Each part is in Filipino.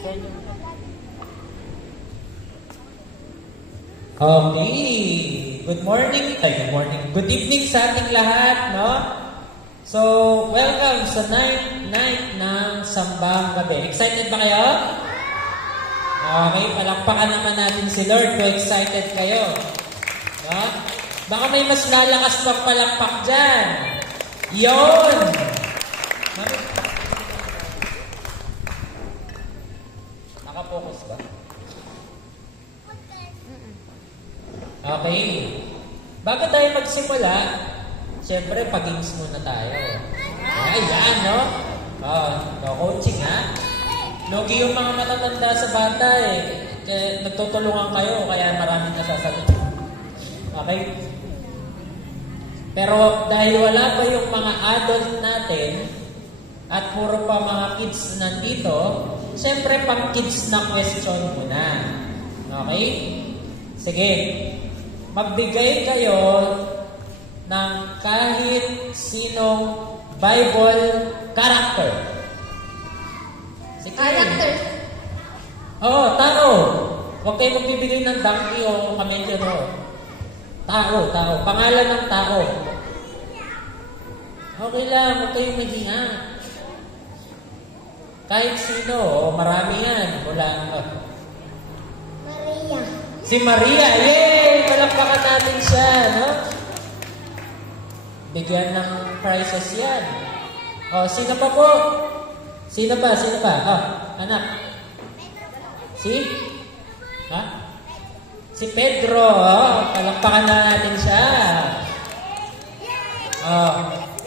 Okay. Good morning. Good morning. Good evening sa ating lahat, no? So, welcome sa night ng Sambang Gabi. Excited ba kayo? Okay, palakpakan naman natin si Lord kung excited kayo. No? Baka may mas lalakas pang palakpak dyan. Yon! Nakapokus ba? Okay. Bago tayo magsimula, siyempre, pag-games muna tayo. Ayan, no? No coaching, ha? Logi yung mga matatanda sa bata, eh. Kaya nagtutulungan kayo, kaya maraming nasasagot. Okay? Pero dahil wala pa yung mga adult natin, at puro pa mga kids nandito, siyempre, pang-kids na question muna. Okay? Sige. Magbigay kayo ng kahit sinong Bible character. Sige. Character. Oo, tao. Huwag kayo magbibigay ng donkey o kamelyo, no? Tao. Pangalan ng tao. Okay lang, huwag kayong maghinga. Kahit sino, marami yan. Maria. Si Maria, yay! Palakpakan natin siya, no? Bigyan ng prizes yan. Sino pa po? Sino pa? Anak. Si? Si Pedro. Palakpakan na natin siya.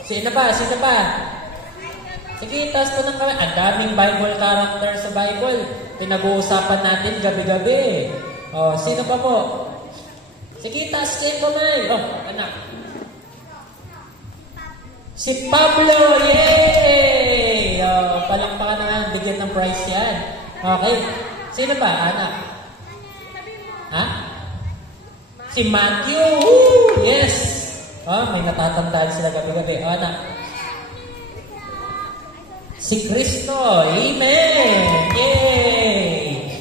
Sino pa? Sige, taas po ng kamay. Ang daming Bible character sa Bible. Pinag-uusapan natin gabi-gabi. Sino pa po? Sige, taas kayo kamay. Anak. Si Pablo, yay! Palakpakan na nga, bigyan ng prize yan. Okay. Sino pa, anak? Si Matthew, woo! Yes! May natatandaan sila gabi-gabi. Anak. Si Cristo, amen! Yay!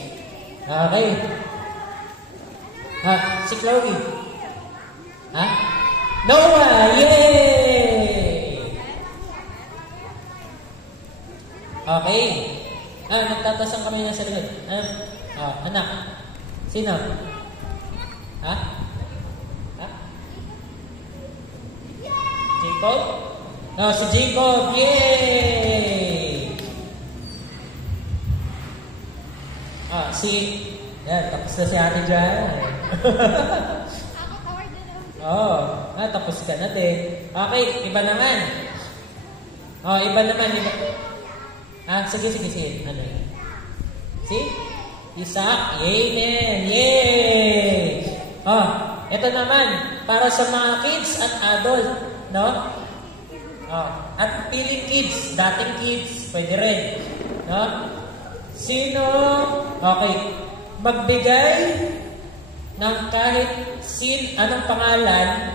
Okay. Si Chloe. Noah, yay! Okay. Nagtatasan kami na sa likod. Anak. Sino? Jacob? Si Jacob, yay! Yan, tapos na si Ate Jana. Tapos ka na din. Okay, iba naman. Iba naman. Sige. Ano yun? Si? Isaac. Amen. Yay! Ito naman. Para sa mga kids at adult. No? At piling kids. Dating kids. Pwede rin. No? Sino? Okay. Magbigay ng kahit anong pangalan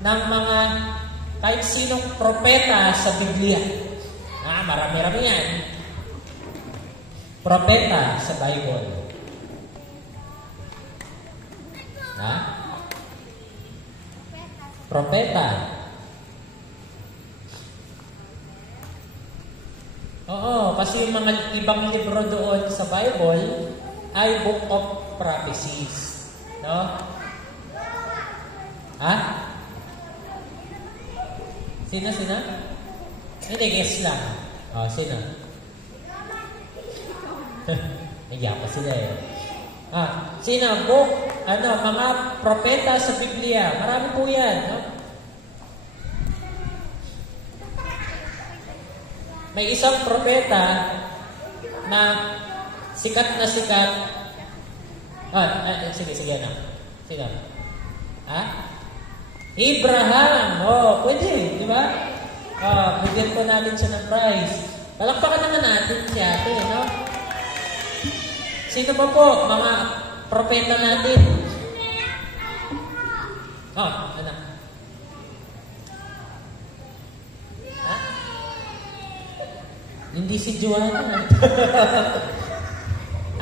ng mga kahit sinong propeta sa Biblia. Marami-rami yan. Propeta sa Bible. Propeta. Kasi yung mga ibang libro doon sa Bible ay Book of Prophecies. No? Sino? Hindi, guess lang. Sino? Nagya pa sila eh. Sino? Book, mga propeta sa Biblia. Marami po yan, no? May isang propeta na sikat. Sige na. Sino? Abraham. Pwede, di ba? Bigyan po natin siya ng prize. Palakpakan naman natin si ate, no? Sino pa po? Mga propeta natin. Anak. Hindi si Joanna.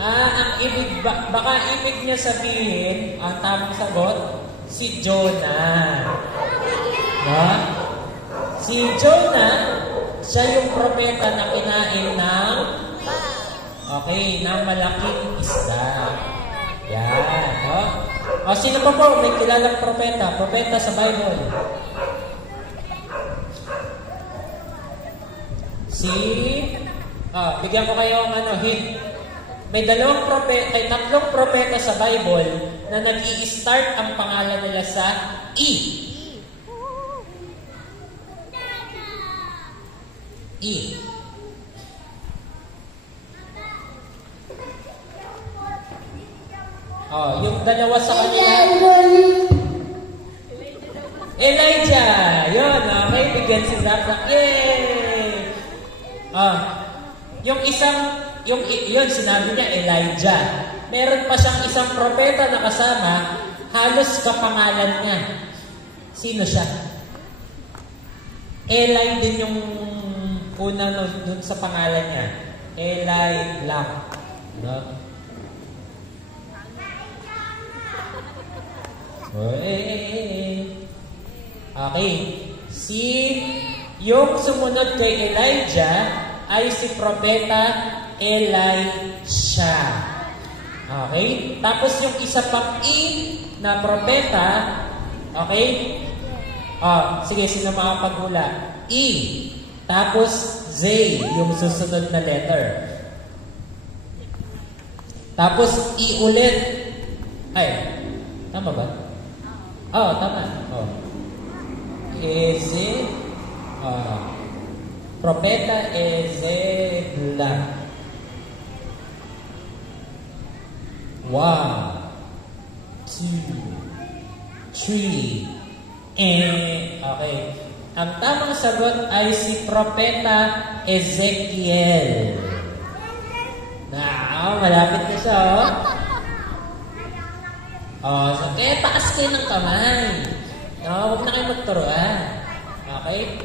Ang baka ibig niya sabihin, ang tamang sagot, si Jonah. No? Si Jonah, siya yung propeta na kinain ng malaking isda. Yan, no? O, sino pa po may kilalang propeta? Propeta sa Bible. Bigyan ko kayo ng hint. May tatlong propeta sa Bible na nag-i-start ang pangalan nila sa E. E. Yung dalawa sa kanila. Elijah! Yun, okay. Bigyan si Zach. Yay! Yun, sinabi niya, Elijah. Meron pa siyang isang propeta na kasama, halos kapangalan niya. Sino siya? Eli din yung una dun sa pangalan niya. Eli lang. No? Okay. Yung sumunod kay Elijah ay si propeta Elisha. Okay? Tapos yung isa pang na propeta, okay? Sige, sino makapagula? Tapos Z, yung susunod na letter. Tapos ulit. Ay, tama ba? Tama. Propeta Ezebla. 1, 2, 3, okay. Ang tamang sagot ay si Propeta Ezekiel. Malapit na siya, so, kaya taas kayo ng kamay. Huwag na kayo magturuan. Okay?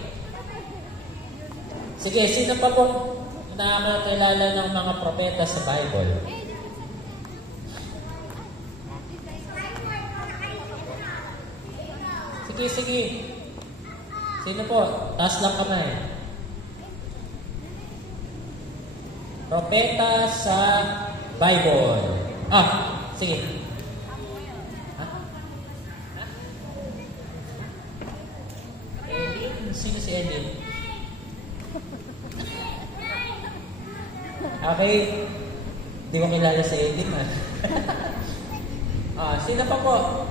Sige, sino pa pong nakakakilala ng mga propeta sa Bible? Sige. Sino po? Taas lang kamay. Propeta sa Bible. Sige. Sino si Edin? Okay. Hindi ko kilala si Edin, sino pa po?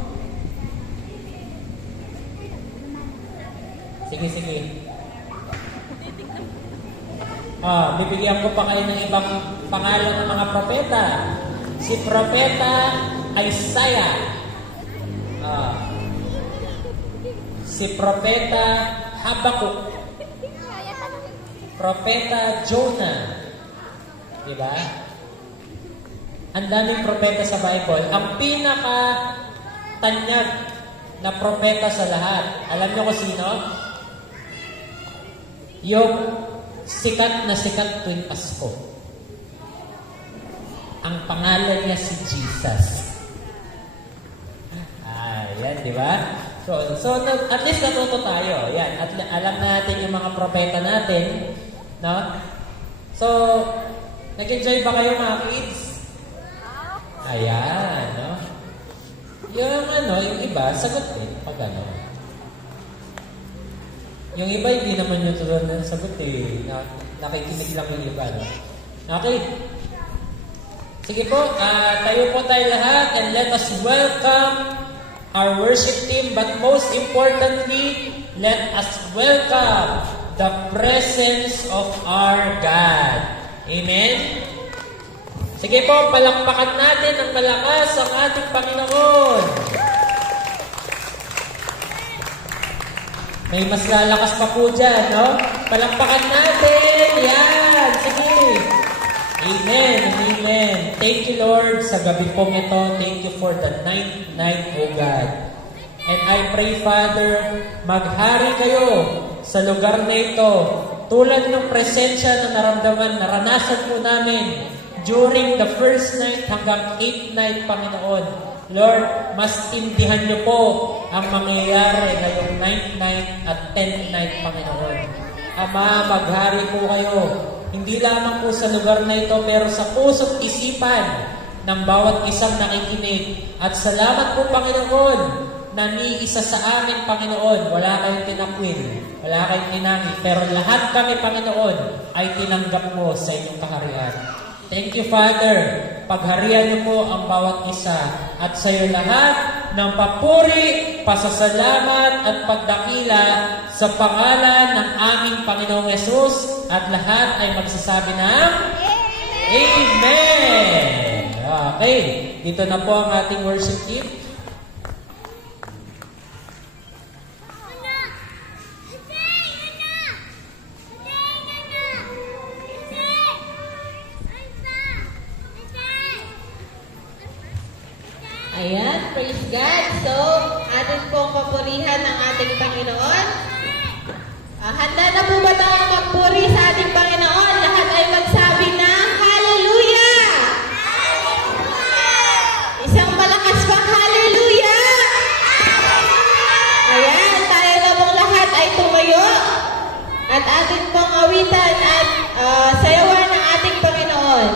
Sige. Bibigyan ko pa kayo ng ibang pangalan ng mga propeta. Si Propeta Isaiah. Si Propeta Habakuk. Propeta Jonah. Diba? Ang daming propeta sa Bible. Ang pinaka-tanyag na propeta sa lahat. Alam niyo kung sino? Yung sikat na sikat tuwing Pasko. Ang pangalan niya si Jesus. Yan, di ba? So at least natuto tayo. Yan, at alam natin yung mga propeta natin, no? So, nag-enjoy ba kayo mga kids? Ayan, no? Yung iba, sagot din pag Yung iba, hindi naman yung tulad ng sagot nakikinig lang yung iba, no? Okay. Sige po, tayo po tayo lahat and let us welcome our worship team, but most importantly, let us welcome the presence of our God. Amen? Sige po, palakpakan natin ng malakas ang ating Panginoon. May mas lalakas pa po dyan, no? Palakpakan natin! Yan! Sige! Amen! Amen! Thank you, Lord, sa gabi pong ito. Thank you for the night, O God. And I pray, Father, maghari kayo sa lugar na ito. Tulad ng presensya na naranasan po namin during the first night hanggang 8th night, Panginoon. Lord, mas intindihan niyo po ang mangyayari ngayong 9th night at 10th night, Panginoon. Ama, maghari po kayo. Hindi lamang po sa lugar na ito, pero sa puso't isipan ng bawat isang nakikinig. At salamat po, Panginoon, na ni isa sa amin, Panginoon, wala kayong tinakwil, wala kayong tinangi, pero lahat kami, Panginoon, ay tinanggap mo sa inyong kaharian. Thank you, Father. Pagharian niyo po ang bawat isa at sa iyo lahat ng papuri, pasasalamat at pagdakila sa pangalan ng aming Panginoong Yesus at lahat ay magsasabi ng Amen! Okay, dito na po ang ating worship team. Ayan, praise God. So, atin pong papurihan ng ating Panginoon. Handa na po ba tayong magpuri sa ating Panginoon? Lahat ay magsabi ng Hallelujah! Isang malakas pang Hallelujah! Ayan, tayo na pong lahat ay tumayo at atin pong awitan at sayawan ng ating Panginoon.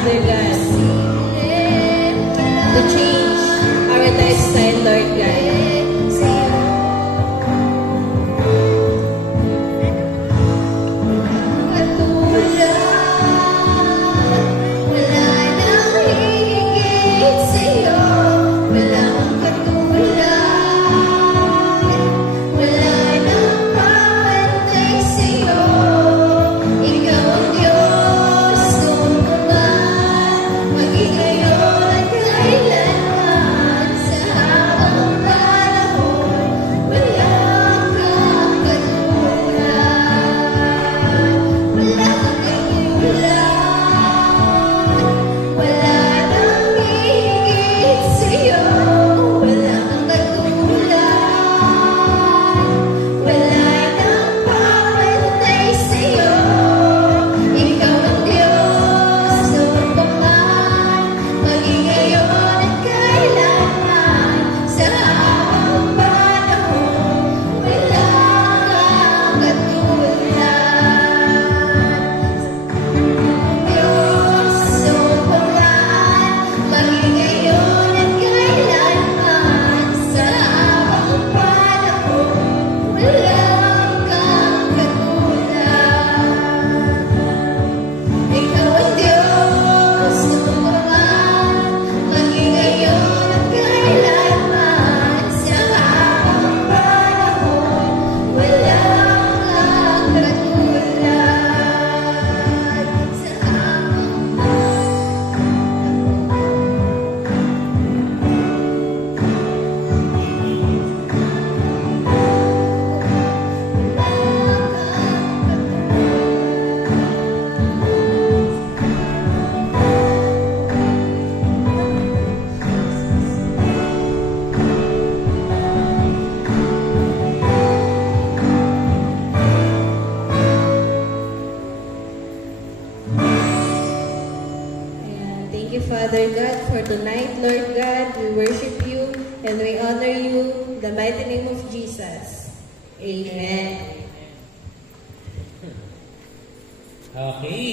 Father God, to change our lifestyle, Lord God. Father God, for tonight, Lord God, we worship you and we honor you in the mighty name of Jesus. Amen. Okay.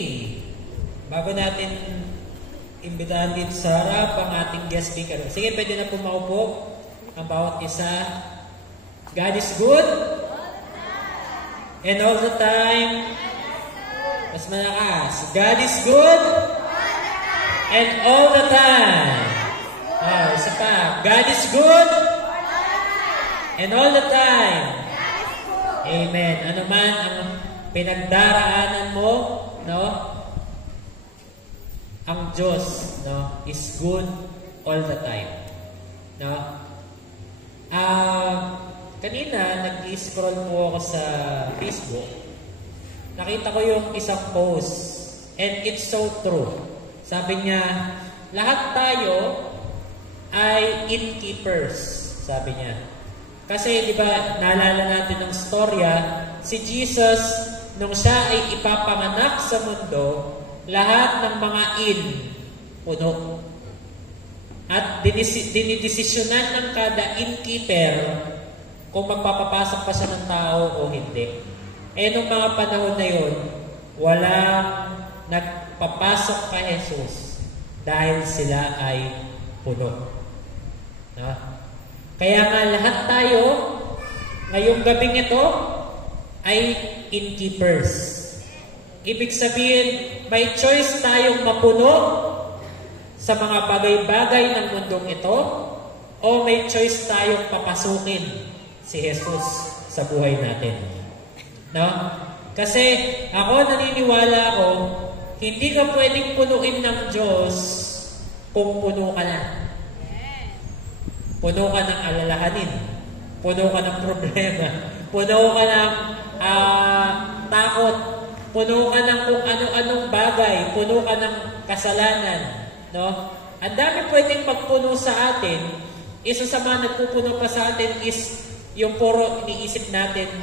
Bago natin imbitahan din sa harap ang ating guest speaker. Sige, pwede na po maupo ang bawat isa. God is good. And all the time. Mas malakas. God is good. And all the time. Oh, isa pa. God is good. And all the time. Amen. Ano man ang pinagdaraanan mo, no? Ang Diyos, no, is good all the time. No? Kanina, nag-scroll po ako sa Facebook. Nakita ko yung isang post. And it's so true. Sabi niya, lahat tayo ay innkeepers, sabi niya. Kasi, di ba, naalala natin ng storya, si Jesus, nung siya ay ipapanganak sa mundo, lahat ng mga puno. At dinidesisyonan ng kada innkeeper kung magpapapasok pa siya ng tao o hindi. Eh, nung mga panahon na yun, walang nagpapasok kay Jesus dahil sila ay puno. No? Kaya nga lahat tayo, ngayong gabing ito, ay innkeepers. Ibig sabihin, may choice tayong mapuno sa mga bagay-bagay ng mundong ito o may choice tayong papasukin si Jesus sa buhay natin. No? Kasi ako naniniwala ako, hindi ka pwedeng punuin ng Diyos kung puno ka na. Puno ka ng alalahanin. Puno ka ng problema. Puno ka ng takot. Puno ka ng kung ano-anong bagay. Puno ka ng kasalanan. No? Ang dami pwedeng magpuno sa atin. Isa sa mga nagpupuno pa sa atin is yung puro iniisip natin,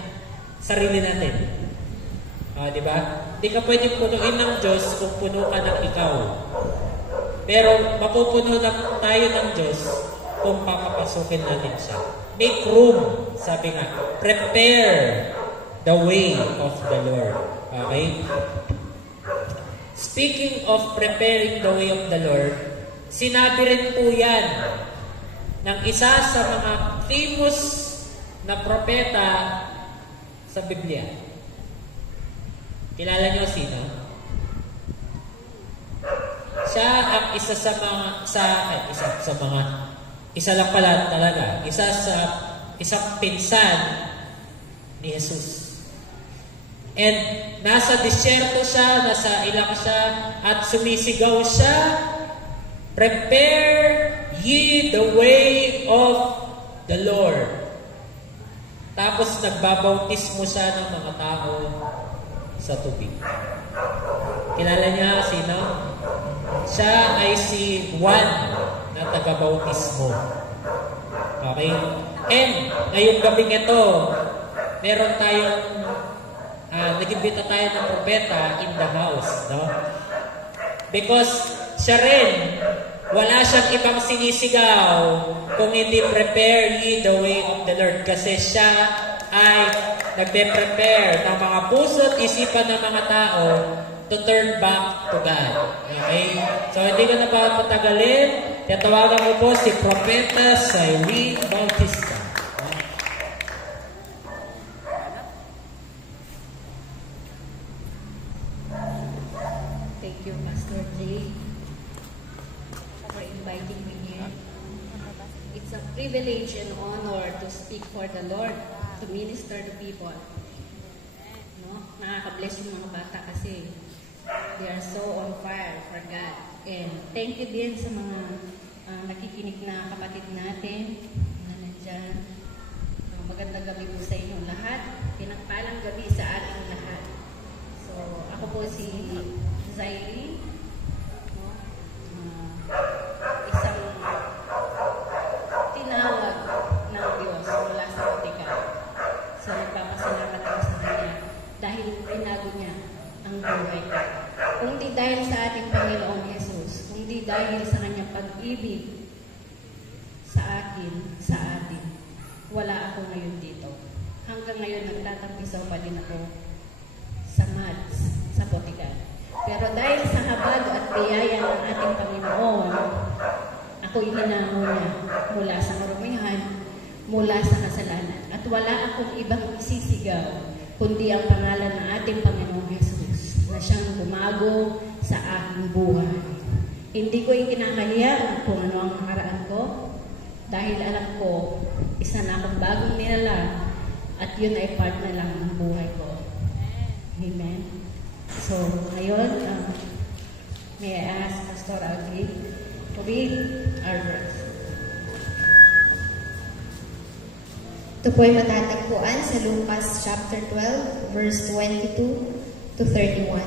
sarili natin. Di ba? Hindi ka pwedeng punuin ng Diyos kung puno ka ng ikaw. Pero mapupuno na tayo ng Diyos kung papapasukin natin siya. Make room, sabi nga. Prepare the way of the Lord. Okay? speaking of preparing the way of the Lord, sinabi rin po yan ng isa sa mga famous na propeta sa Biblia. Kilala niyo sino? Siya ang isa lang pala talaga, isang pinsan ni Jesus. And nasa disyerto siya, nasa ilang siya, at sumisigaw siya, "Prepare ye the way of the Lord." Tapos nagbabautismo siya ng mga tao sa tubig. Kilala niya sino? Siya ay si Juan na taga-bautismo. Okay? And ngayong gabing ito, meron tayong nag-imbita tayo ng propeta in the house, no? Because siya rin, wala siyang ibang sinisigaw kung hindi prepare ye the way of the Lord. Kasi siya ay nagpe-prepare ng mga puso at isipan ng mga tao to turn back to God. Okay? So hindi ko na papatagalin. Tatawagan mo po si Propeta Cyrene Bautista. Thank you, Pastor Jay, for inviting me here. It's a privilege and honor to speak for the Lord, to minister to people. No? Nakaka-bless yung mga bata kasi they are so on fire for God. And thank you din sa mga nakikinig na kapatid natin na nandyan. Magandang gabi po sa inyo lahat. Pinagpalang gabi sa ating lahat. So, ako po si Cyrene, no? Isang tinawag ng Diyos mula sa Vatican. So, nagpapasalamat ako sa Kanya dahil binago niya ang buhay ko. Kung di dahil sa ating Panginoong Jesus, kung di dahil sa Kanyang pag-ibig sa atin, wala ako ngayon dito. Hanggang ngayon, nagtatampisaw pa din ako sa MADS, sa Vatican. Pero dahil sa habag at biyaya ng ating Panginoon, ako ininango niya mula sa karumihan, mula sa kasalanan. At wala akong ibang isisigaw, kundi ang pangalan ng ating Panginoong Jesus, na siyang bumago sa aking buhay. Hindi ko ikinakahiya kung ano ang nakaraan ko, dahil alam ko, isa na akong bagong nilalang, at yun ay part na lang ng buhay ko. Amen. So, ngayon, may I ask Pastor Alvin to read our verse. Ito po ay matatagpuan sa Lucas chapter 12, verse 22 to 31.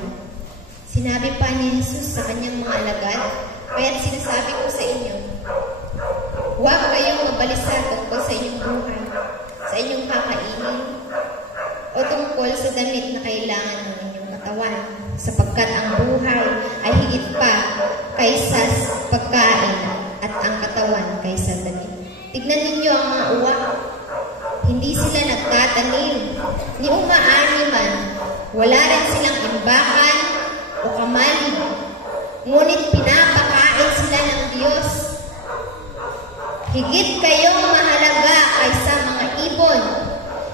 Sinabi pa ni Jesus sa kanyang mga alagad, "Kaya't sinasabi ko sa inyo, huwag kayong mabalisa tungkol sa inyong buhay, sa inyong kakainin, o tungkol sa damit na kailangan ng inyong katawan, sapagkat ang buhay ay higit pa kaysa pagkain at ang katawan kaysa damit. Tignan ninyo ang mga uwak, hindi sila nagtatanim, ni umaani man, wala rin silang imbakan o kamalig, ngunit pinapakain sila ng Diyos. Higit kayong mahalaga kaysa mga ibon.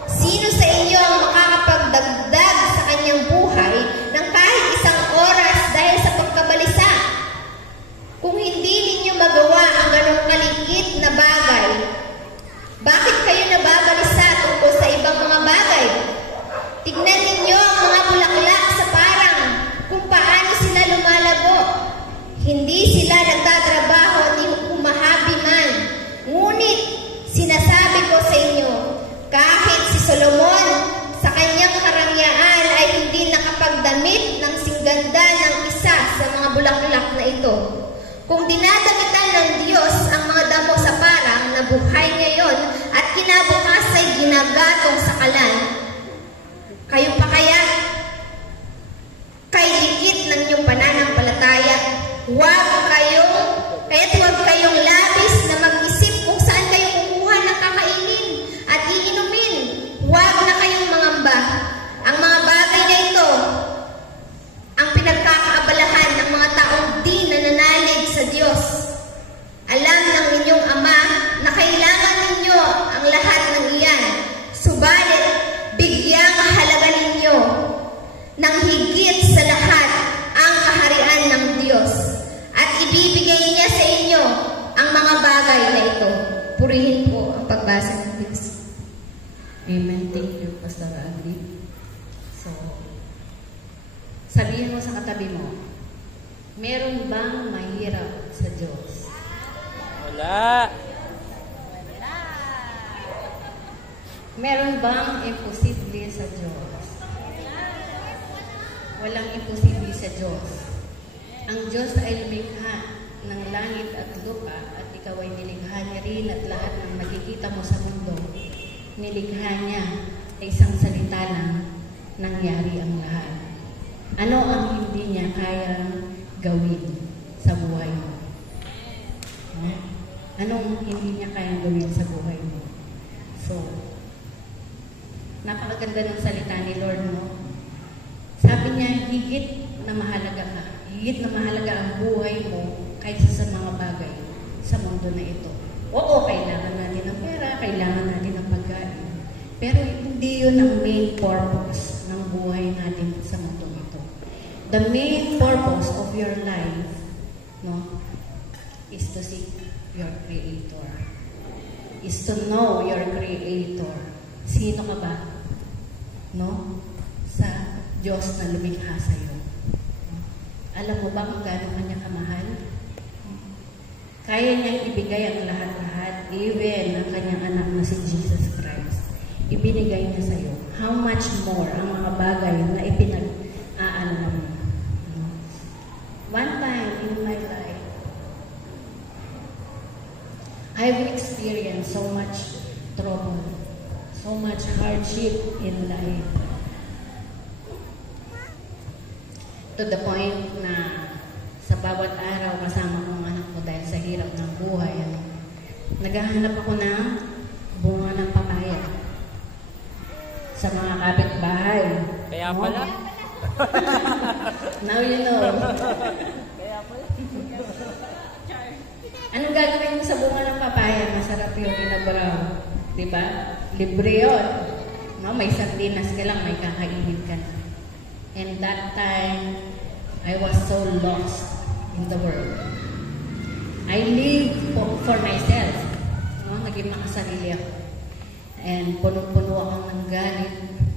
Sino sa inyo ang makakapagdagdag sa kanyang buhay ng kahit isang oras dahil sa pagkabalisa? Kung hindi ninyo magawa ang ganong kaliit na bagay, bakit kayo nababalisa tungkol sa ibang mga bagay? Tignan ninyo ang mga bulaklak sa parang, kung paano sila lumalago. Hindi sila nagtatrabaho ni humahabi man. Ngunit sinasabi ko sa inyo, kahit si Solomon sa kanyang karangyaan ay hindi nakapagdamit ng singganda ng isa sa mga bulaklak na ito. Kung dinadamitan ng Diyos ang mga damo sa parang na buhay ngayon at kinabukas ay ginagatong sa kalan, kayo pa kaya? Kay liit ng inyong pananampalataya, huwag kayong labis na mag-isip kung saan kayo kukuha ng kakainin at iinumin. Huwag na kayong mangamba. Ang mga bagay na ito, ang pinagkakaabalahan ng higit sa lahat ang kaharian ng Diyos at ibibigay niya sa inyo ang mga bagay na ito. Purihin po ang pagbasa ng Diyos. Amen. Thank you, Pastor Agri. So, sabihin mo sa katabi mo, meron bang mahirap sa Diyos? Wala. Meron bang imposible sa Diyos? Walang imposible sa Diyos. Ang Diyos ay lumikha ng langit at lupa at ikaw ay nilikha niya rin at lahat ng nakikita mo sa mundo. Nilikha niya ay isang salita lang, nangyari ang lahat. Ano ang hindi niya kayang gawin sa buhay mo? Anong hindi niya kayang gawin sa buhay mo? So, napakaganda ng salita ni Lord, no? Sabi niya, higit na mahalaga ka. Higit na mahalaga ang buhay mo kaysa sa mga bagay sa mundo na ito. Oo, kailangan natin ng pera, kailangan natin ng pagkain. Pero hindi yun ang main purpose ng buhay natin sa mundo ito. The main purpose of your life, no, is to seek your Creator. Is to know your Creator. Sino ka ba? No? Sa Diyos na lumikha sa iyo. Alam mo ba kung gaano kanya kamahal? Kaya niyang ibigay ang lahat-lahat, even ang kanyang anak na si Jesus Christ. Ibinigay niya sa iyo. How much more ang mga bagay na ipinag-aalala mo? One time in my life, I've experienced so much trouble, so much hardship in life. To the point na sa bawat araw kasama kong anak ko dahil sa hirap ng buhay, naghahanap ako ng bunga ng papaya sa mga kapitbahay. Kaya pala. Now you know. Anong gagawin mo sa bunga ng papaya? Masarap yung inabraw. Diba? Libre yun. No, may sardinas ka lang, may kakainin ka na. And that time, I was so lost in the world. I lived for myself. No? Naging makasarili ako. And punong-puno ako ng galit,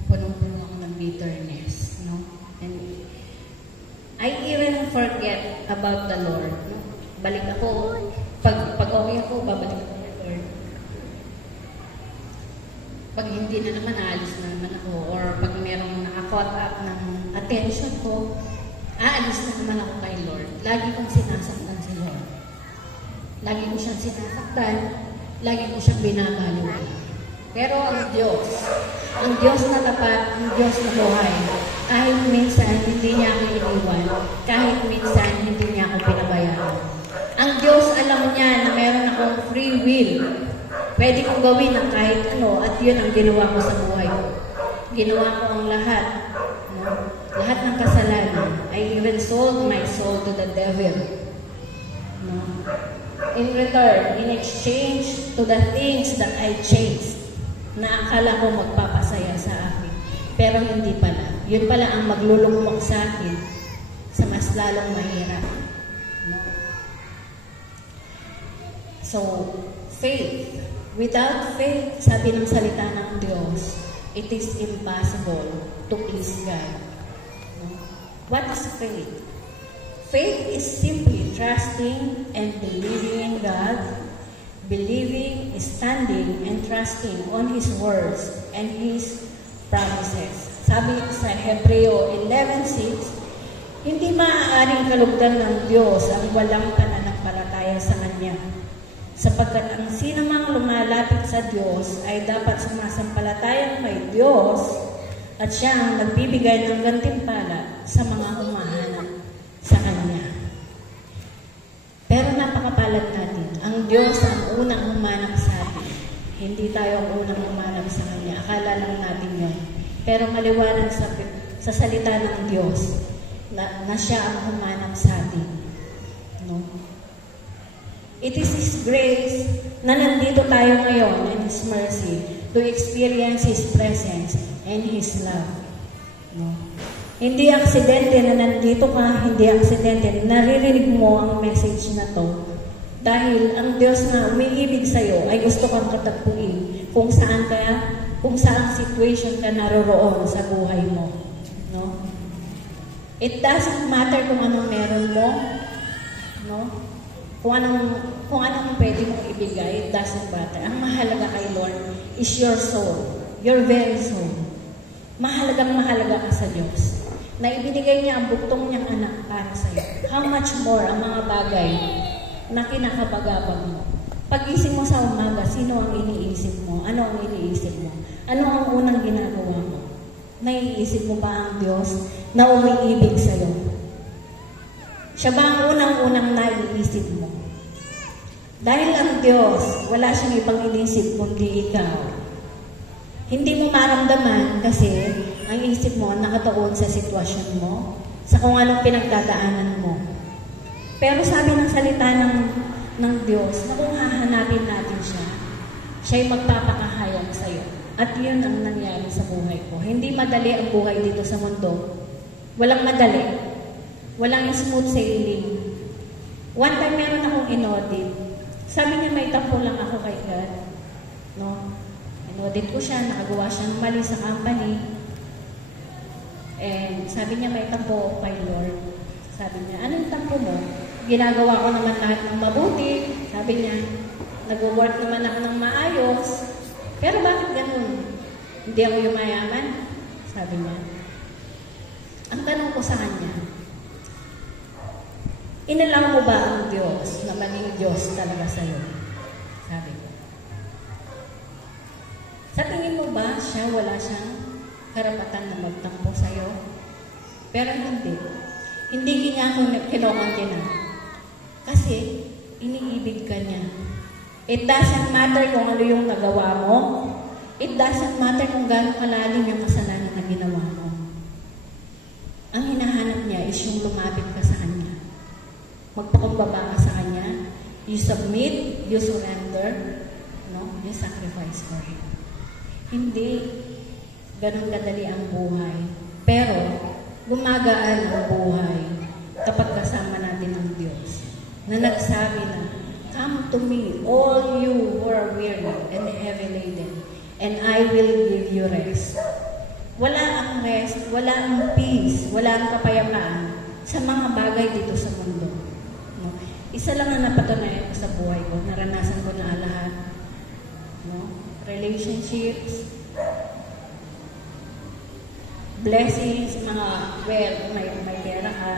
punong-puno ako ng bitterness. No? And I even forget about the Lord. No? Balik ako, pag okay ako, babalik ako kay Lord. Pag hindi na naman, aalis na naman ako. Or pag merong naka-caught up ng attention ko, aalis na naman ako kay Lord. Lagi kong sinasaktan si Lord. Lagi ko siyang sinasaktan, lagi ko siyang binabaliwan. Pero ang Diyos na tapat, ang Diyos na buhay, kahit minsan hindi niya ako iniwan, kahit minsan hindi niya ako pinabayaan. Ang Diyos alam niya na meron akong free will. Pwede kong gawin ang kahit ano at yun ang ginawa ko sa buhay ko. Ginawa ko ang lahat. No? Lahat ng kasalanan. I even sold my soul to the devil. No? In return, in exchange to the things that I chased, na akala ko magpapasaya sa akin. Pero hindi pala. Yun pala ang maglulungkok sa akin sa mas lalong mahirap. No? So, faith. Without faith, sabi ng salita ng Diyos, it is impossible to please God. No? What is faith? Faith is simply trusting and believing in God, believing, standing, and trusting on His words and His promises. Sabi sa Hebreo 11:6, hindi maaaring kalugdan ng Diyos ang walang pananampalataya sa Kanya, sapagkat ang sinumang lumalapit sa Diyos ay dapat sumasampalatayang may Diyos at Siya ang nagbibigay ng gantimpala sa mga humahanap sa Kanya. Pero napakapalad natin, ang Diyos ang unang humanap sa atin. Hindi tayo ang unang humanap sa Kanya. Akala lang natin yun. Pero maliwanag sa salita ng Diyos na Siya ang humanap sa atin. No? It is His grace na nandito tayo ngayon and His mercy to experience His presence and His love. No? Hindi aksidente na nandito ka, hindi aksidente na naririnig mo ang message na to. Dahil ang Diyos na umiibig sa'yo ay gusto kang katagpuin kung saan situation ka naroroon sa buhay mo. No? It doesn't matter kung anong meron mo, no? Kung anong pwede mong ibigay, it doesn't matter. Ang mahalaga kay Lord is your soul, your very soul. Mahalaga ka sa Diyos. Na ibinigay niya ang buktong niyang anak para sa iyo. How much more ang mga bagay na kinakabagabag mo. Pag-isip mo sa umaga, sino ang iniisip mo? Ano ang iniisip mo? Ano ang unang ginagawa mo? Naiisip mo ba ang Diyos na umiibig sa iyo? Siya ba ang unang-unang naiisip mo? Dahil ang Diyos, wala siyang ibang inisip kundi ikaw. Hindi mo maramdaman kasi ang isip mo nakatuon sa sitwasyon mo, sa kung anong pinagdadaanan mo. Pero sabi ng salita ng Diyos na kung hahanapin natin siya, siya'y magpapakahayag sa iyo. At yun ang nangyari sa buhay ko. Hindi madali ang buhay dito sa mundo. Walang madali. Walang smooth sailing. One time meron akong inaudit. Sabi niya may tampo lang ako kay God. No? Inaudit ko siya, nakagawa siya ng mali sa company. And sabi niya may tampo kay Lord. Sabi niya, anong tampo mo? Ginagawa ko naman lahat ng mabuti. Sabi niya, nag-work naman ako ng maayos. Pero bakit ganun? Hindi ako yumayaman? Sabi niya. Ang tanong ko sa kanya, inalaw mo ba ang Diyos na maging Diyos talaga sa'yo? Sabi ko. Sa tingin mo ba siya wala siyang karapatan na magtampo sa'yo? Pero hindi. Hindi niya ako kinokontina. Kasi iniibig ka niya. It doesn't matter kung ano yung nagawa mo. It doesn't matter kung gaano kalalim yung kasalanan na ginawa mo. Ang hinahanap niya is yung lumapit ka sa Kanya. Magpakumbaba ka sa Kanya. You submit, you surrender, no? You sacrifice for Him. Hindi ganun kadali ang buhay. Pero, gumagaan ang buhay kapag kasama natin ang Diyos na nagsabi na, come to me, all you who are weary and heavy laden, and I will give you rest. Wala ang rest, wala ang peace, wala ang kapayapaan sa mga bagay dito sa mundo. No? Isa lang ang napatunayan ko sa buhay ko, naranasan ko na lahat. No? Relationships, blessings, mga, may pera ka,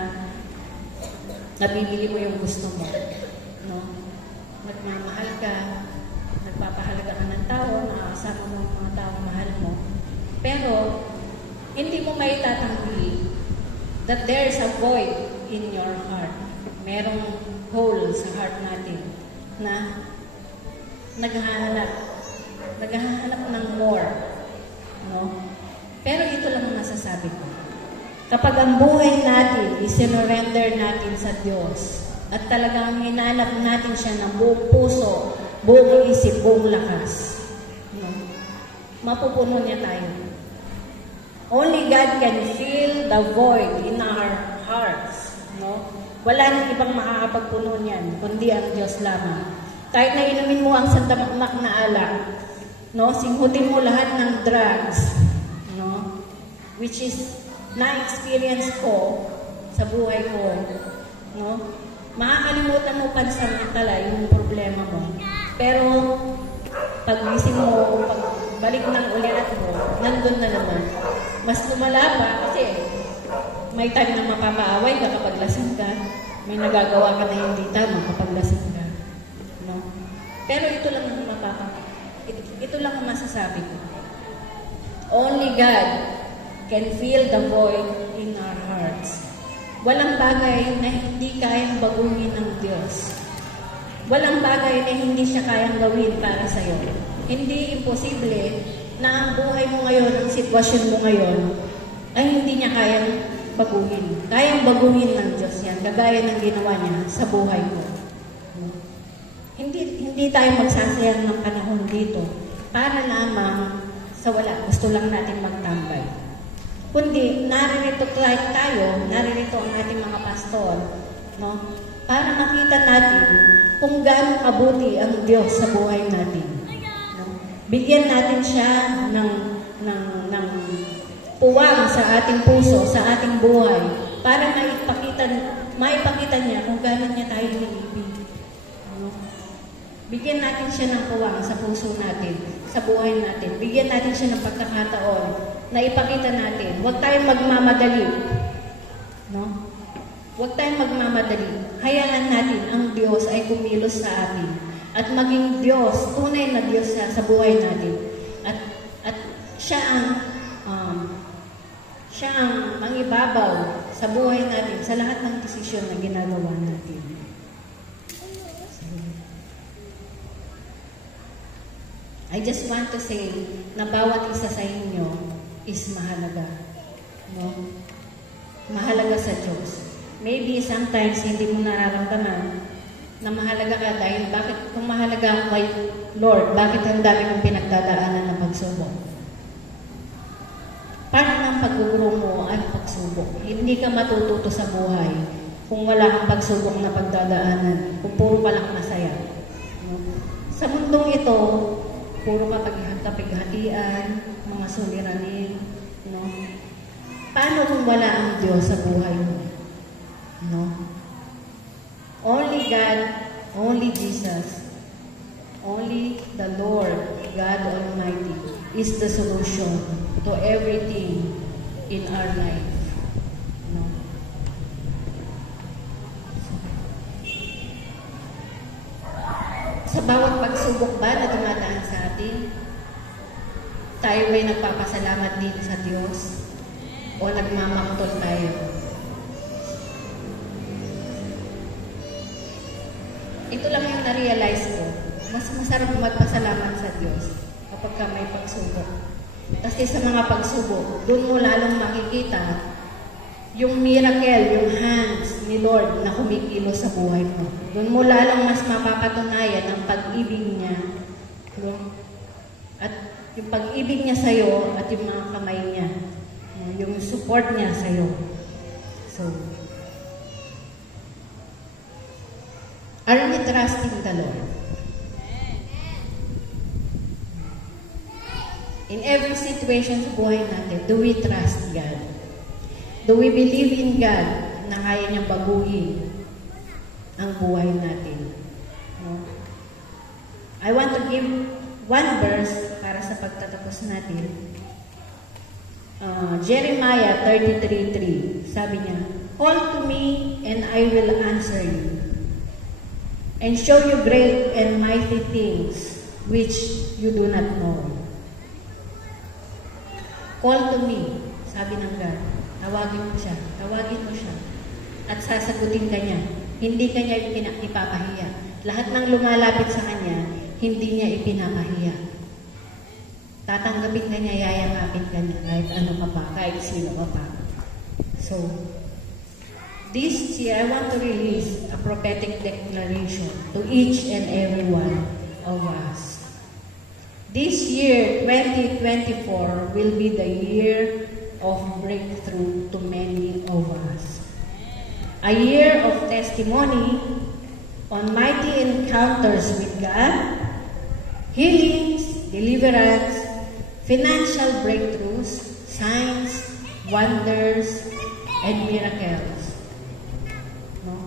nabibili mo yung gusto mo. No? Nagmamahal ka, nagpapahalaga ka ng tao, nakakasama mo yung mga tao mahal mo. Pero, hindi mo may tatanggi that there is a void in your heart. Merong hole sa heart natin na naghahanap ng more. No? Pero ito lang ang nasasabi ko. Kapag ang buhay natin, isinurrender natin sa Diyos, at talagang hinanap natin siya ng buong puso, buong isip, buong lakas, no? Mapupuno niya tayo. Only God can fill the void in our hearts. No? Wala nang ibang makakapagpuno niyan, kundi ang Diyos lamang. Kahit na inumin mo ang sandamakmak na alak, no? Singhutin mo lahat ng drugs, no? Which is na-experience ko sa buhay ko, no? Makakalimutan mo pansamantala yung problema mo. Pero pag-isip mo, pagbalik ng ulirat mo, nandun na naman. Mas lumala pa kasi may time na mapapaaway ka kapag lasing ka. May nagagawa ka na hindi tama kapag lasing ka. No? Pero ito lang ang masasabi ko. Only God can fill the void in our hearts. Walang bagay na hindi kayang baguhin ng Diyos. Walang bagay na hindi siya kayang gawin para sa iyo. Hindi imposible na ang buhay mo ngayon, ang sitwasyon mo ngayon, ay hindi niya kayang baguhin. Kayang baguhin ng Diyos yan, kagaya ng ginawa niya sa buhay ko. Hindi tayo magsasayang ng panahon dito para lamang sa wala. Gusto lang natin magtambay. kundi naririto tayo, naririto ang ating mga pastor, no? Para makita natin kung gaano kabuti ang Diyos sa buhay natin. No? Bigyan natin siya ng puwang sa ating puso, sa ating buhay, para maipakita niya kung gaano niya tayo iniibig. No? Bigyan natin siya ng puwang sa puso natin, sa buhay natin. Bigyan natin siya ng pagkakataon na ipakita natin. Huwag tayong magmamadali. No? Huwag tayong magmamadali. Hayaan natin ang Diyos ay kumilos sa atin. At maging Diyos, tunay na Diyos siya sa buhay natin. At siya ang mangibabaw sa buhay natin, sa lahat ng desisyon na ginagawa natin. I just want to say na bawat isa sa inyo is mahalaga. No? Mahalaga sa Diyos. Maybe sometimes hindi mo nararamdaman na mahalaga ka dahil kung mahalaga kay Lord, bakit ang dami mong pinagdadaanan ng pagsubok? Parang ng pag-grow mo ay pagsubok. Hindi ka matututo sa buhay kung wala kang pagsubok na pagdadaanan, kung puro ka lang masaya. No? Sa mundong ito, puro kapighatian, mga suliranin. No? Paano kung wala ang Diyos sa buhay mo? No? Only God, only Jesus, only the Lord, God Almighty, is the solution to everything in our life. No? Sa bawat pagsubok ba na dumadaan sa atin, tayo ba'y nagpapasalamat din sa Diyos o nagmamaktol tayo? Ito lang yung na-realize ko. Mas masarap magpasalamat sa Diyos kapag ka may pagsubok. Kasi sa mga pagsubok, doon mo lalong makikita yung miracle, yung hands ni Lord na kumikilos sa buhay mo. Doon mo lalong mas mapapatunayan ang pag-ibig niya. No? At yung pag-ibig niya sa'yo at yung mga kamay niya. No? Yung support niya sa'yo. So, are we trusting the Lord? In every situation sa buhay natin, do we trust God? Do we believe in God na kaya niyang baguhin ang buhay natin? No? I want to give one verse para sa pagtatapos natin. Jeremiah 33:3. Sabi niya, "Call to me and I will answer you, and show you great and mighty things which you do not know." Call to me, sabi ng God. Tawagin mo siya. Tawagin mo siya. At sasagutin ka niya. Hindi ka niya ipapahiya. Lahat ng lumalapit sa kanya, hindi niya ipinapahiya. Tatanggapin ka niya, yayakapin ka niya, kahit ano ka pa, kahit sino ka pa. So, this year, I want to release a prophetic declaration to each and every one of us. This year, 2024, will be the year of breakthrough to many of us. A year of testimony on mighty encounters with God, healings, deliverance, financial breakthroughs, signs, wonders, and miracles. No?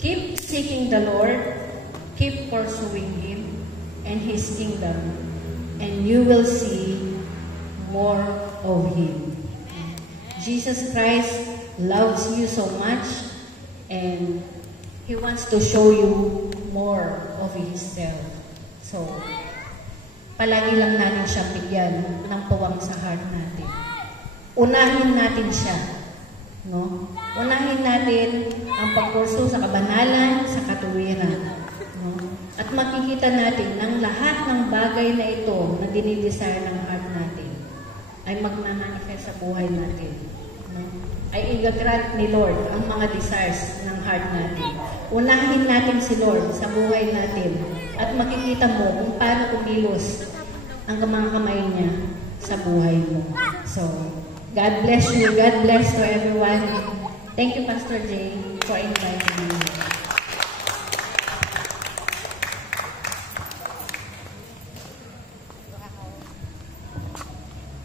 Keep seeking the Lord, keep pursuing Him and His kingdom, and you will see more of Him. Jesus Christ loves you so much, and He wants to show you more of Himself. So, palagi lang natin siya bigyan ng puwang sa heart natin. Unahin natin siya. No? Unahin natin ang pagkurso sa kabanalan, sa katuwiran. No? At makikita natin ng lahat ng bagay na ito na dinidesire ng heart natin ay magmamanifest sa buhay natin. No? Ay igagrant ni Lord ang mga desires ng heart natin. Unahin natin si Lord sa buhay natin at makikita mo kung paano kumilos ang mga kamay niya sa buhay mo. So, God bless you. God bless to everyone. Thank you, Pastor Jay, for inviting me.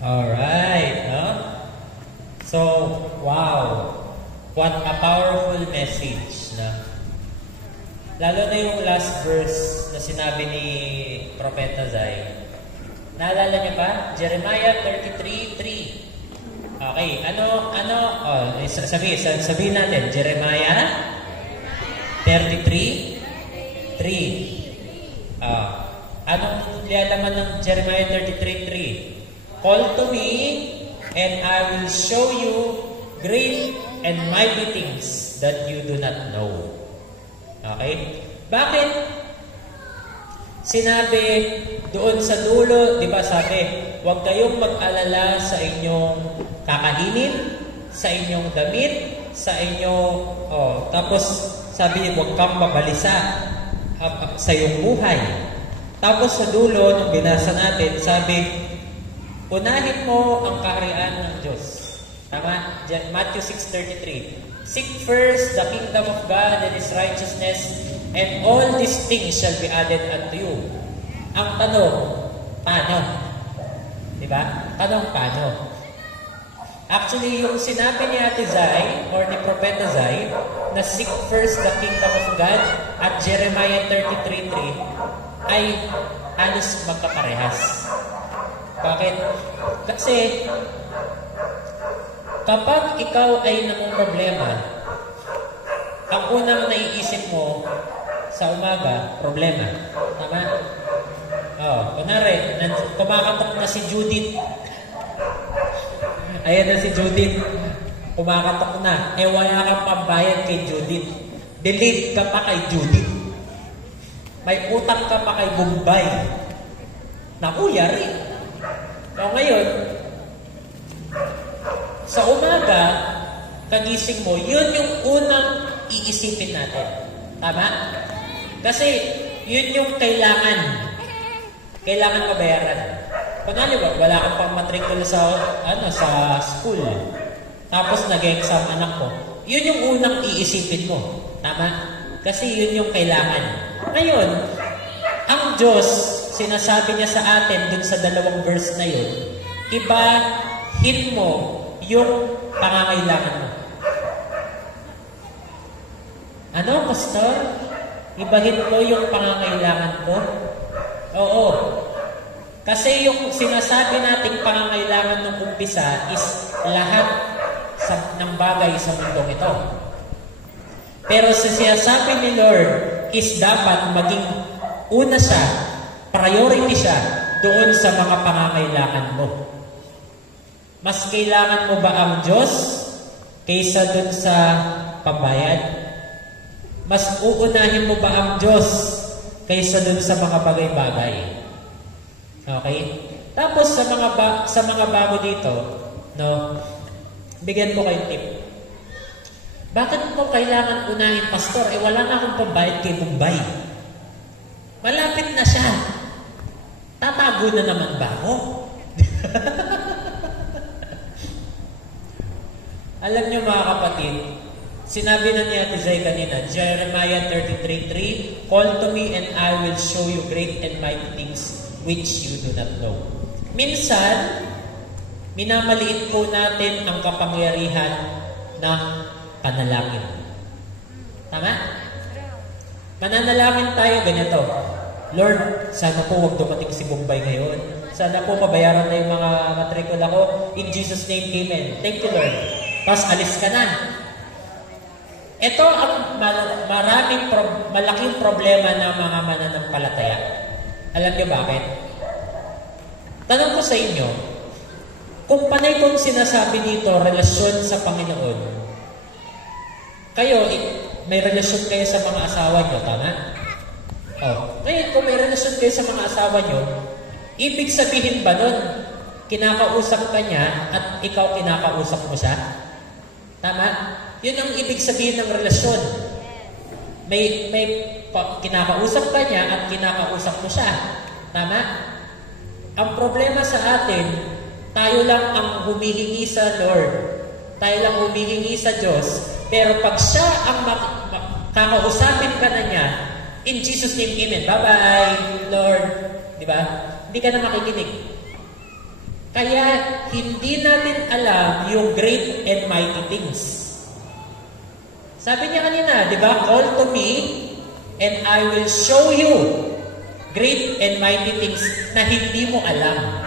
Alright, no? So, wow. What a powerful message, no? Lalo na yung last verse na sinabi ni Propeta Zay. Naalala niyo ba? Jeremiah 33:3. Okay, sabihin natin, Jeremiah 33:3. Anong nilalaman ng Jeremiah 33:3? Call to me, and I will show you great and mighty things that you do not know. Okay? Bakit? Sinabi doon sa dulo, di ba sabi, huwag kayong mag-alala sa inyong kakainin, sa inyong damit, sa inyong, tapos sabi, huwag kang mabalisa sa iyong buhay. Tapos sa dulo, nung binasa natin, sabi, unahin mo ang kaharian ng Diyos. Tama? Matthew 6:33. Seek first the kingdom of God and His righteousness, and all these things shall be added unto you. Ang tanong, paano? Diba? Tanong, paano? Actually, yung sinabi ni Ate Zay, or ni Propeta Zay, na seek first the kingdom of God at Jeremiah 33:3, ay halos magkaparehas. Bakit? Kasi, kapag ikaw ay namumroblema, ang unang naiisip mo sa umaga, problema. Tama? Kunwari, kumakatok na si Judith. Ayan na si Judith. Kumakatok na. Wala kang pambayad kay Judith. Delete ka pa kay Judith. May utang ka pa kay Bombay. Naku, yari. So ngayon, sa umaga, kagising mo, yun yung unang iisipin natin. Tama? Kasi yun yung kailangan mabayaran. Kunwari ba, wala kang pang matrikula sa school. Tapos nag-exam anak ko. Yun yung unang iisipin mo. Tama? Kasi yun yung kailangan. Ngayon, ang Diyos, sinasabi niya sa atin dun sa 2 verse na yun, ibahin mo yung pangangailangan mo. Ano, Pastor? Ibahin mo yung pangangailangan ko? Oo. Kasi yung sinasabi nating pangangailangan ng umpisa is lahat ng bagay sa mundong ito. Pero sinasabi ni Lord is dapat maging una siya, priority siya doon sa mga pangangailangan mo. Mas kailangan mo ba ang Diyos kaysa doon sa pambayad? Mas uunahin mo ba ang Diyos kaysa doon sa mga bagay-bagay? Okay? Tapos sa mga bago dito, no, bigyan ko kayo tip. Bakit mo kailangan unahin, Pastor? Wala na akong pambayad kay Bombay. Malapit na siya. Tatago na naman ba ako? Alam niyo mga kapatid, sinabi na ni Ate Zay kanina, Jeremiah 33:3, call to me and I will show you great and mighty things which you do not know. Minsan, minamaliit po natin ang kapangyarihan ng panalangin. Tama? Mananalangin tayo ganito. Lord, sana po huwag dumating si Bombay ngayon. Sana po mabayaran na yung mga matrikula ko. In Jesus' name, Amen. Thank you, Lord. Tapos alis ka na. Ito ang malaking problema ng mga mananampalataya. Alam niyo bakit? Tanong ko sa inyo, kung panay kong sinasabi dito, relasyon sa Panginoon, kayo, may relasyon kayo sa mga asawa nyo, tama? Ngayon, kung may relasyon kayo sa mga asawa nyo, ibig sabihin ba nun, kinakausap ka niya at ikaw kinakausap mo siya? Tama? Yun ang ibig sabihin ng relasyon. May kinakausap ka niya at kinakausap mo siya. Tama? Ang problema sa atin, tayo lang ang humihingi sa Lord. Tayo lang humihingi sa Diyos. Pero pag siya ang kakausapin ka na niya, in Jesus' name, amen. Bye-bye, Lord. Diba? Hindi ka na makikinig. Kaya, hindi natin alam yung great and mighty things. Sabi niya kanina, di ba? Call to me, and I will show you great and mighty things na hindi mo alam.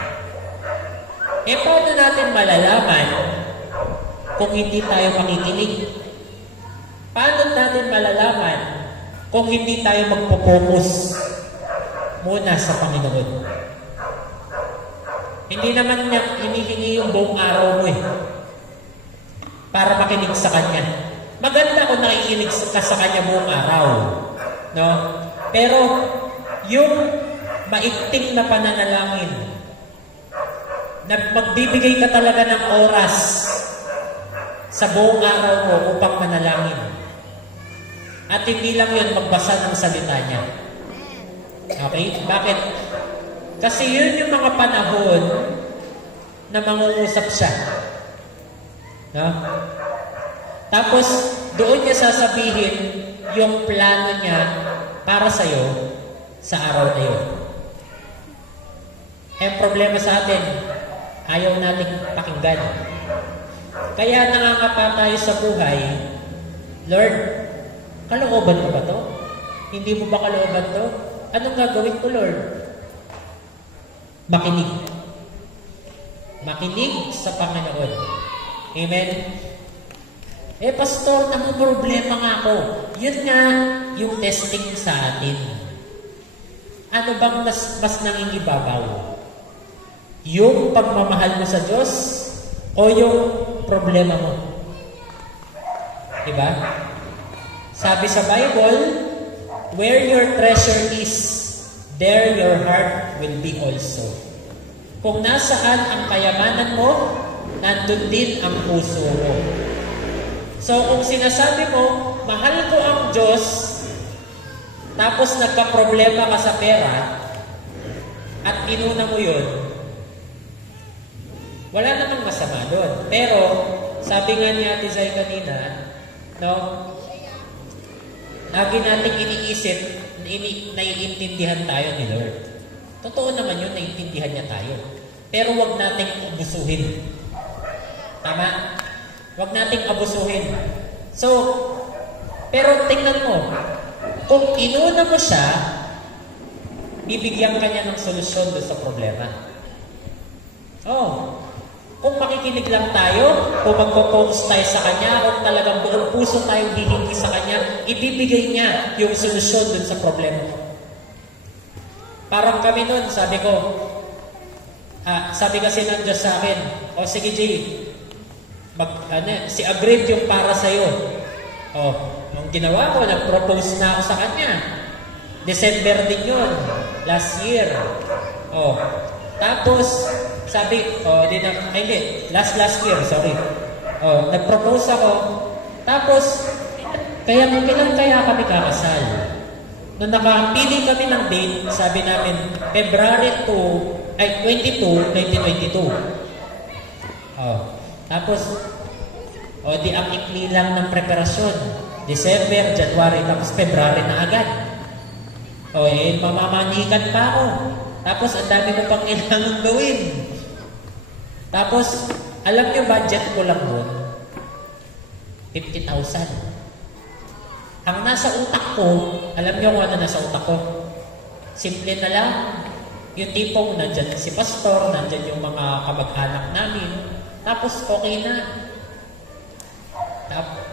Paano natin malalaman kung hindi tayo makikinig? Paano natin malalaman kung hindi tayo magpo-focus muna sa Panginoon? Hindi naman niya hinihingi yung buong araw mo para makinig sa Kanya. Maganda kung nakikinig ka sa Kanya buong araw. No? Pero yung maikting na pananalangin, na magbibigay ka talaga ng oras sa buong araw mo upang manalangin. At hindi lang yun magbasa ng salita niya. Okay? Bakit? Kasi yun yung mga panahon na mangungusap siya. No? Tapos, doon niya sasabihin yung plano niya para sa'yo sa araw na yun. Problema sa atin, ayaw nating pakinggan. Kaya nangangapa tayo sa buhay, Lord, kalooban mo ba to? Hindi mo ba kalooban to? Anong gagawin ko, Lord? Makinig. Makinig sa Panginoon. Amen? Pastor, problema nga ako. Yun nga yung testing sa atin. Ano bang mas nangingibabaw? Yung pagmamahal mo sa Diyos o yung problema mo? Diba? Sabi sa Bible, where your treasure is, there your heart will be also. Kung nasaan ang kayamanan mo, nandun din ang puso mo. So, kung sinasabi mo, mahal ko ang Diyos, tapos nagka-problema ka sa pera, at inuna mo yun, wala namang masama doon. Pero, sabi nga ni Ate Zay kanina, no, lagi nating iniisip, naiintindihan tayo ni Lord. Totoo naman yun, naiintindihan niya tayo. Pero wag nating abusuhin. Tama? Wag nating abusuhin. So, pero tingnan mo, kung inuna mo siya, bibigyan ka niya ng solusyon doon sa problema. Oh, kung makikinig lang tayo, kung magpo-focus tayo sa Kanya, kung talagang buong puso tayong hihingi sa Kanya, ibibigay niya yung solusyon dun sa problema mo. Parang kami nun, sabi ko, sabi kasi ng Diyos sa akin, o sige Jay, si Agreed yung para sa'yo. O, yung ginawa ko, nag-propose na ako sa Kanya. December din yun, last year. O, tapos, sabi, last year, sorry. Nag-propose ako. Tapos, kailan kaya kami kakasal? Nung nakapili kami ng date, sabi namin, February 22, 2022. Tapos, di ang ikli lang ng preparasyon. December, January, tapos February na agad. Mamamanikan pa ako. Tapos, ang dami mo pang kailangan gawin. Tapos, alam niyo, budget ko lang doon, 50,000. Ang nasa utak ko, alam niyo kung ano nasa utak ko? Simple na lang. Yung tipong nandyan si pastor, nandyan yung mga kamag-anak namin. Tapos, okay na.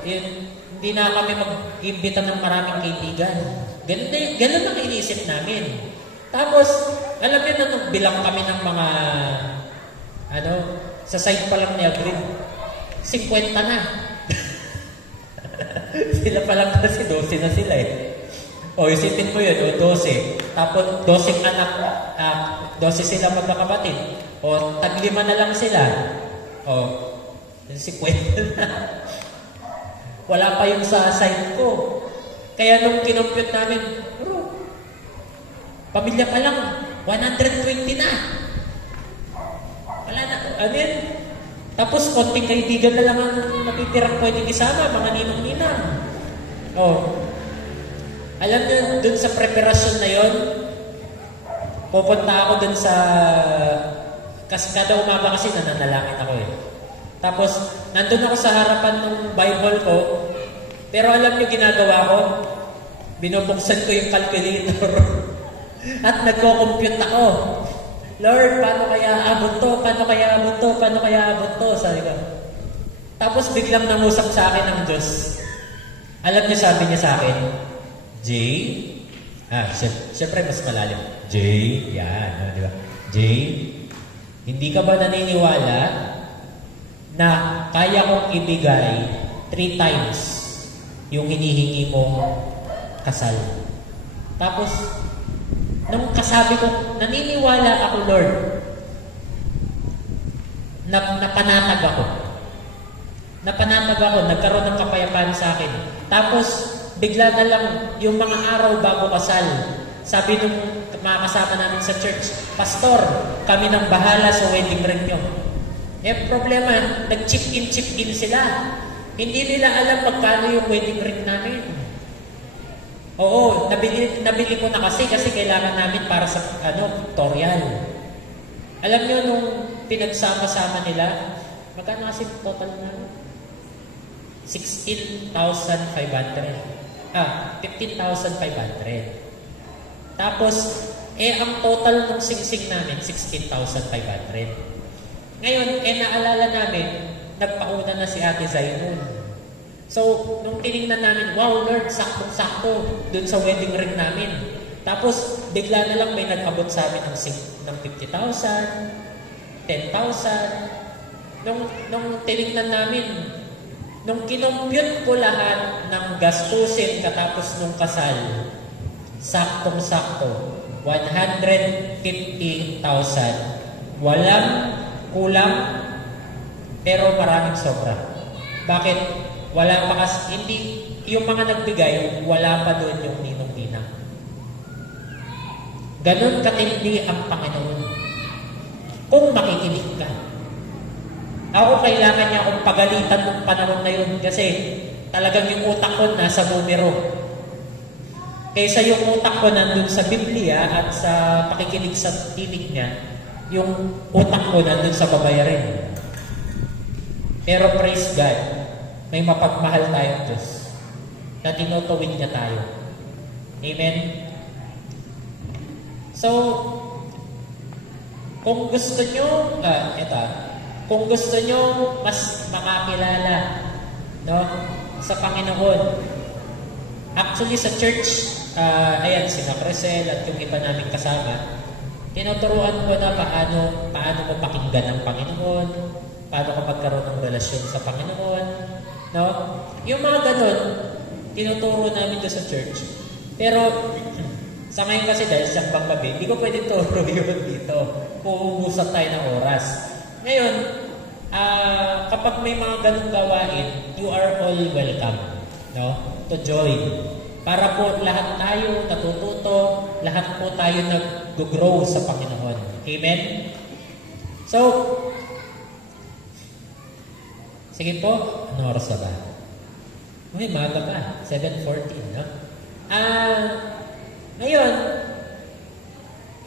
Hindi na kami mag-imbita ng maraming kaibigan. Ganun ang iniisip namin. Tapos, alam niyo na nung bilang kami ng mga sa side pa lang ni Agreed, 50 na. Sila pa lang kasi 12 na sila isipin mo yun, 12. Tapos 12 anak, 12 sila magkakapatid. Tag-5 na lang sila. 50 na. Wala pa yung sa side ko. Kaya nung kinompute namin, pamilya pa lang, 120 na. Ano yan? Tapos, konting kaibigan na lang ang natitirang pwedeng isama, mga ninong-ninang. Oh. Alam niyo, dun sa preparasyon na yon, pupunta ako dun sa... Kada umaga kasi nananalangin ako eh. Tapos, nandun ako sa harapan ng Bible ko, pero alam niyo ginagawa ko? Binubuksan ko yung calculator at nagko-compute ako. Lord, paano kaya abot to? Paano kaya abot to? Paano kaya abot to? Sabi ko. Tapos biglang nangusap sa akin ng Diyos. Alam niyo, sabi niya sa akin, Jay, syempre mas malalim. Jay, yan, di ba? Jay, hindi ka ba naniniwala na kaya kong ibigay 3 times yung hinihingi mong kasal? Tapos, nung kasabi ko, naniniwala ako, Lord, napanatag ako. Napanatag ako, nagkaroon ng kapayapaan sa akin. Tapos, bigla na lang, yung mga araw bago kasal, sabi nung mga kasama namin sa church, Pastor, kami nang bahala sa wedding ring nyo. Eh, problema, nag-chip in sila. Hindi nila alam magkano yung wedding ring namin. Oo, nabili ko na kasi kailangan namin para sa tutorial. Alam niyo nung pinagsama-sama nila, magkano kasi total na? 15,500. 15,500. Tapos, ang total ng singsing namin, 16,500. Ngayon, naalala namin, nagpauna na si Ate Zainun. So, nung tinignan namin, wow, Lord, sakto-sakto dun sa wedding ring namin. Tapos, bigla na lang may nag-abot sa amin ng 50,000, 10,000. Nung tinignan namin, nung kinompute ko lahat ng gastusin katapos nung kasal, saktong-sakto, 150,000. Walang kulang, pero maraming sobra. Bakit? Wala pa kasi, hindi, yung mga nagbigay, wala pa doon yung ninong-ninang. Ganon katindi ang Panginoon. Kung makikinig ka. Ako kailangan niya akong pagalitan ng panahon na yun kasi talagang yung utak ko nasa numero. Kaysa yung utak ko nandun sa Biblia at sa pakikinig sa tinig niya, yung utak ko nandun sa babayarin. Pero praise God, may mapagmahal tayong Diyos na tinutuwid niya tayo. Amen? So, kung gusto nyo, kung gusto nyo mas makakilala sa Panginoon, actually sa church, ayan, sina Cresel at yung iba namin kasama, tinuturuan ko na paano mo pakinggan ang Panginoon, paano ka magkaroon ng relasyon sa Panginoon. Yung mga ganun, tinuturo namin doon sa church. Pero, sa ngayon kasi dahil sa panggabi, hindi ko pwede turo yun dito. Puubusat tayo ng oras. Ngayon, kapag may mga ganung gawain, you are all welcome to join. Para po lahat tayo natututo, lahat po tayo nag-grow sa Panginoon. Amen? So, sige po, ano oras na ba? Uy, maga pa. 7:14, no? Ngayon,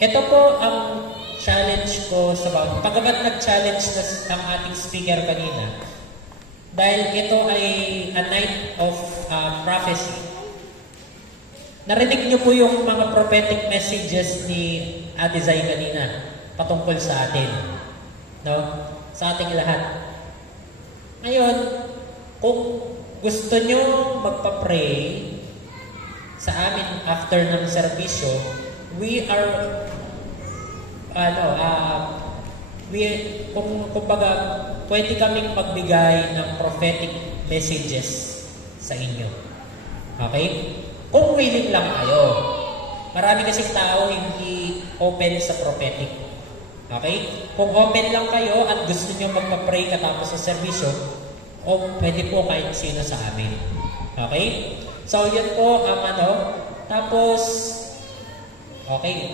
ito po ang challenge ko sa bawat. Pagkabat nag-challenge na ang ating speaker kanina, dahil ito ay a night of prophecy. Narinig niyo po yung mga prophetic messages ni Ate Zay kanina patungkol sa atin. Sa ating lahat. Ngayon, kung gusto nyo magpa-pray sa amin after ng serbisyo, we are kumbaga, pwede kaming magbigay ng prophetic messages sa inyo. Okay? Kung willing lang kayo. Marami kasing tao hindi open sa prophetic. Okay? Kung open lang kayo at gusto nyo magpa-pray katapos sa servisyo, pwede po kahit sino sa amin. Okay? So, yun po ang Tapos, okay.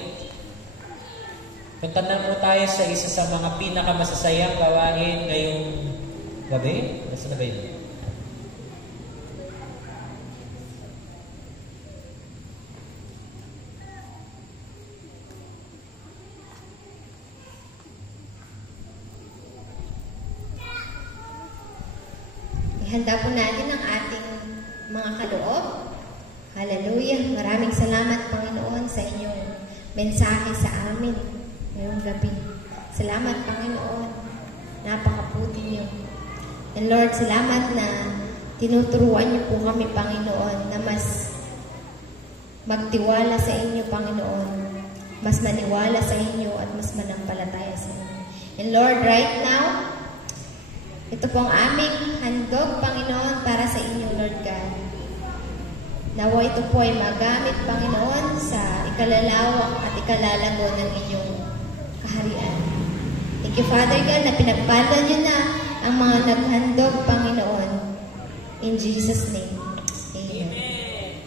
Punta na po tayo sa isa sa mga pinakamasasayang gawain ngayong gabi. Nasa na ba yun? Ihanda po natin ang ating mga kaloob. Hallelujah! Maraming salamat, Panginoon, sa inyong mensahe sa amin ngayong gabi. Salamat, Panginoon. Napakaputi niyo. And Lord, salamat na tinuturuan niyo po kami, Panginoon, na mas magtiwala sa inyo, Panginoon. Mas maniwala sa inyo at mas manampalataya sa inyo. And Lord, right now, ito po ang aming handog, Panginoon, para sa inyo, Lord God. Nawa ito po ay magamit, Panginoon, sa ikalalawak at ikalalago ng inyong kaharian. Thank you, Father God, na pinagpala niyo na ang mga naghandog, Panginoon. In Jesus' name, amen.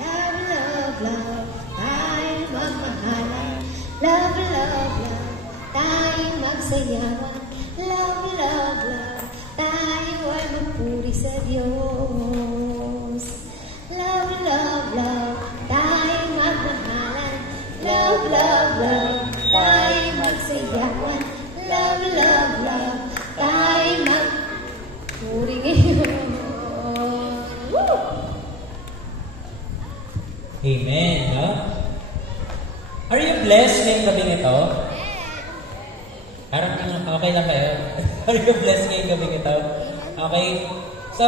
Love, love, love, tayo magmahalan. Love, love, love, tayo magsayawan. Love, love, love, tayo ay magpuri sa Diyos. Love, love, love, tayo magmahalan. Love, love, love, tayo magsayawan. Love, love, love, tayo magpuri ngayon. Amen. No? Are you blessed ngayong gabi nito? Parang okay lang kayo? Are you blessed ngayong gabi nito? Okay. So,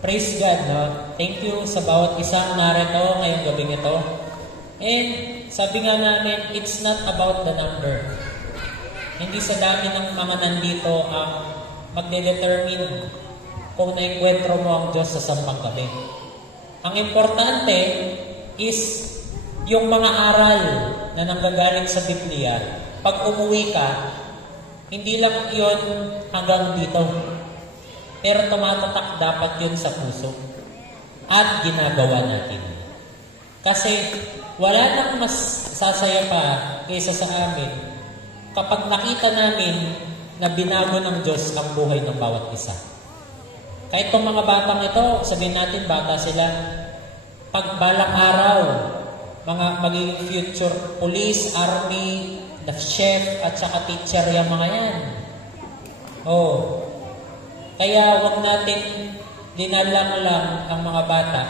praise God, no? Thank you sa bawat isang narito ngayong gabi nito. And sabi nga namin, it's not about the number. Hindi sa dami ng mga nandito ang magde-determine kung naengkwentro mo ang Diyos sa sampang gabi. Ang importante is yung mga aral na nanggagaling sa Biblia, pag umuwi ka, hindi lang yun hanggang dito. Pero tumatatak dapat yun sa puso. At ginagawa natin. Kasi wala nang mas sasaya pa kaysa sa amin kapag nakita namin na binago ng Diyos ang buhay ng bawat isa. Kahit itong mga batang ito, sabihin natin bata sila, pag balang araw, mga magiging future police, army, the chef, at saka teacher yung mga yan. Oh. Kaya wag natin dinalang lang ang mga bata.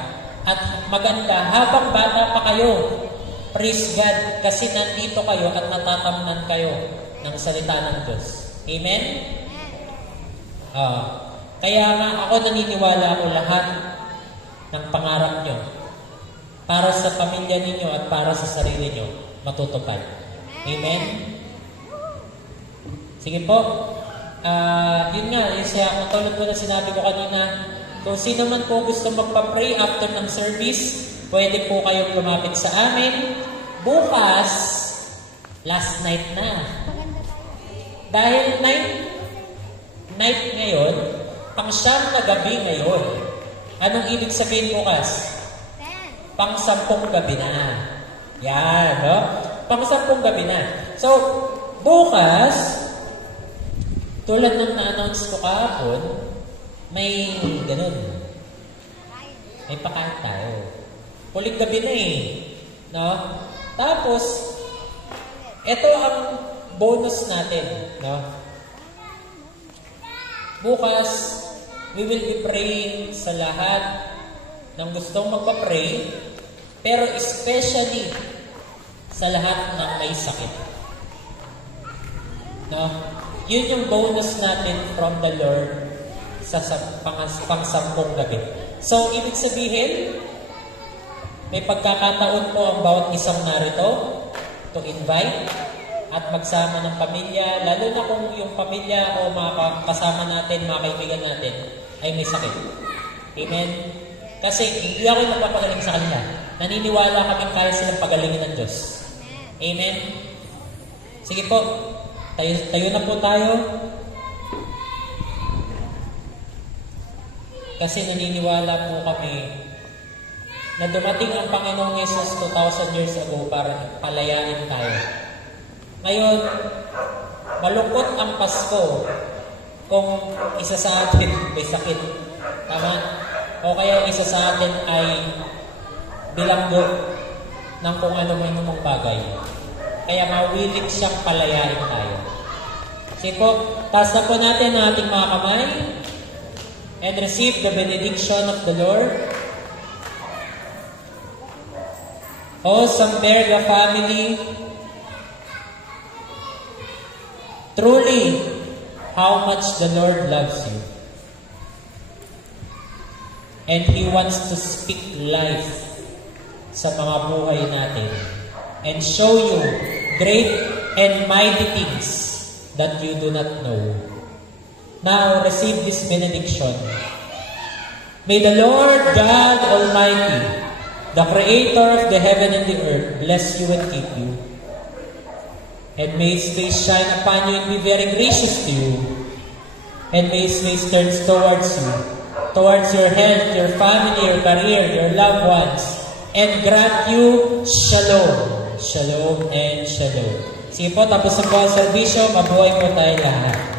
At maganda, habang bata pa kayo, praise God, kasi nandito kayo at natatamnan kayo ng salita ng Diyos. Amen? Kaya nga ako naniniwala ko lahat ng pangarap nyo para sa pamilya ninyo at para sa sarili nyo matutupad. Amen? Sige po. Yun nga, kung tulad ko na sinabi ko kanina, kung sino man po gusto magpa-pray after ng service, pwede po kayong lumapit sa amin. Bukas, last night na. Dahil night ngayon, pang-siyam na gabi ngayon. Anong ibig sabihin bukas? Pang-sampung gabi na. Yan, no? Pang-sampung gabi na. So, bukas, tulad ng na-announce ko kahapon, may ganun. May pakain tayo. Puling gabi na eh. No? Tapos, ito ang bonus natin. No? Bukas, we will be praying sa lahat ng gustong magpa-pray, pero especially sa lahat ng may sakit. No? Yun yung bonus natin from the Lord sa pang-sampung gabi. So, ibig sabihin, may pagkakataon po ang bawat isang narito to invite at magsama ng pamilya, lalo na kung yung pamilya o mga kasama natin, mga kaibigan natin, ay may sakit. Amen? Kasi hindi ako yung nagpapagaling sa kanila. Naniniwala kami kaya silang pagalingin ng Diyos. Amen? Sige po, tayo na po tayo. Kasi naniniwala po kami na dumating ang Panginoong Yesus 2,000 years ago para palayain tayo. Ngayon, malungkot ang Pasko kung isa sa atin may sakit. Tama? O kaya isa sa atin ay bilanggo ng kung ano-anong bagay. Kaya mawilit siyang palayain tayo. Sige po, taas na po natin ang ating mga kamay and receive the benediction of the Lord. O Samberga family, truly, how much the Lord loves you. And He wants to speak life sa mga buhay natin and show you great and mighty things that you do not know. Now, receive this benediction. May the Lord God Almighty, the Creator of the heaven and the earth, bless you and keep you. And may His face shine upon you and be very gracious to you. And may His face turn towards you, towards your health, your family, your career, your loved ones, and grant you shalom. Shalom and shalom. Sige po, tapos na po ang serbisyo. Mabuhay po tayo lahat.